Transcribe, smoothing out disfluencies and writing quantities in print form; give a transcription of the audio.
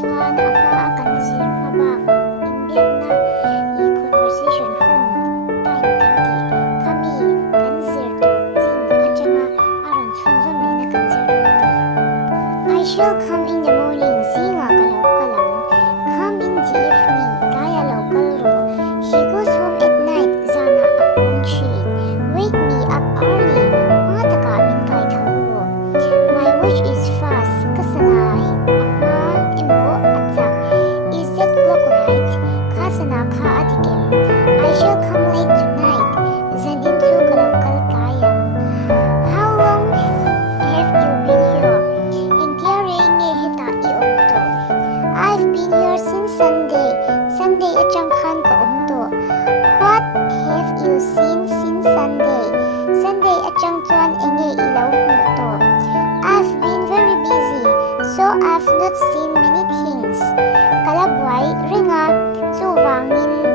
chuan a hma a kan zir hmabak inbiakna I conversation hun time kan ti khami kan zir tur chin atanga aron chhunzam nina kan zir do ni I shall come in the morning zinga kalau kalang come in the evening kaya local ro he goes home at night zana a home treat wake me up early mata ka min kai thawo my watch is fast kasanai ama imbo atsak is that clock right kasana kha atikem I shall come late tonight zanin chu kalau kal kaya how long have you been here engineering hita I omto I've been here since Sunday achang khan ka omto what have you seen since Sunday achang chuan enge ilaw to I've been very busy so I've not seen many things kalabwai ringa chu wangin